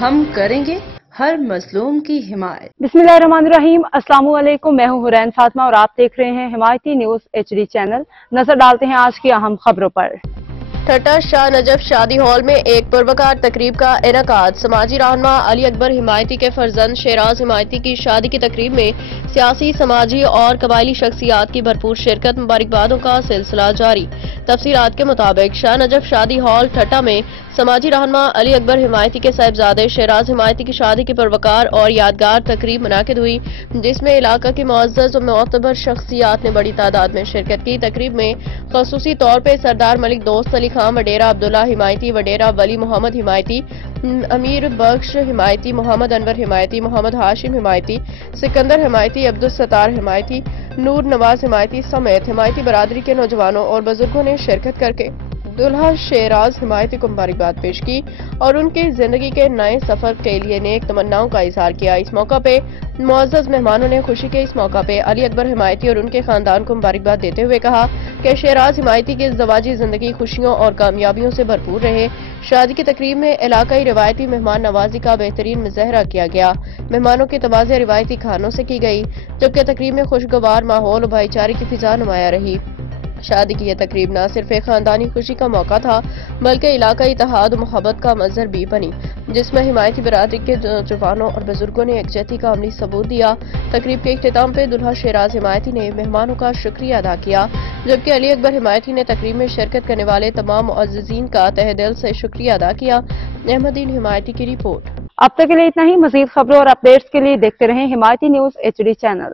ہم کریں گے ہر مظلوم کی حمایت۔ بسم اللہ الرحمن الرحیم، السلام علیکم، میں ہوں حرین فاطمہ اور آپ دیکھ رہے ہیں حمایتی نیوز HD چینل۔ نظر ڈالتے ہیں آج کی اہم خبروں پر۔ ٹھٹہ شاہ نجف شادی ہال میں ایک پروکار تقریب کا انعقاد۔ سماجی رہنما علی اکبر حمایتی کے فرزند شیراز حمایتی کی شادی کی تقریب میں سیاسی، سماجی اور قبائلی شخصیات کی بھرپور شرکت، مبارکبادوں کا سلسلہ جاری۔ تفصیلات کے مطابق شاہ نجف شادی ہال ٹھٹہ میں سماجی رہنما علی اکبر حمایتی کے صاحبزادے شیراز حمایتی کی شادی کی پروکار اور یادگار تقریب منعقد ہوئی، جس میں علاقہ کی معزز و معتبر شخصیات نے بڑی تعداد میں شرکت کی۔ تقریب میں خصوصی طور پہ سردار ملک دوست علی خان وڈیرہ عبداللہ حمایتی وڈیرہ، ولی محمد حمایتی، امیر بخش حمایتی، محمد انور حمایتی، محمد ہاشم حمایتی، سکندر حمایتی، عبدالستار حمایتی، نور نواز حمایتی سمیت حمایتی برادری کے نوجوانوں اور بزرگوں نے شرکت کر کے دلہا شیراز حمایتی کو مبارکباد پیش کی اور ان کی زندگی کے نئے سفر کے لیے نیک تمناؤں کا اظہار کیا۔ اس موقع پہ معزز مہمانوں نے خوشی کے اس موقع پہ علی اکبر حمایتی اور ان کے خاندان کو مبارکباد دیتے ہوئے کہا کہ شیراز حمایتی کی زواجی زندگی خوشیوں اور کامیابیوں سے بھرپور رہے۔ شادی کی تقریب میں علاقائی روایتی مہمان نوازی کا بہترین مظاہرہ کیا گیا۔ مہمانوں کی تواضع روایتی کھانوں سے کی گئی، جبکہ تقریب میں خوشگوار ماحول اور بھائی چارے کی فضا نمایاں رہی۔ شادی کی یہ تقریب نہ صرف ایک خاندانی خوشی کا موقع تھا، بلکہ علاقائی اتحاد و محبت کا مظہر بھی بنی، جس میں حمایتی برادری کے جوانوں اور بزرگوں نے یکجہتی کا عملی ثبوت دیا۔ تقریب کے اختتام پہ دلہا شیراز حمایتی نے مہمانوں کا شکریہ ادا کیا، جبکہ علی اکبر حمایتی نے تقریب میں شرکت کرنے والے تمام معززین کا تہہ دل سے شکریہ ادا کیا۔ احمدین حمایتی کی رپورٹ۔ اب تک کے لیے اتنا ہی۔ مزید خبروں اور اپڈیٹس کے لیے دیکھتے رہیں حمایتی نیوز HD چینل۔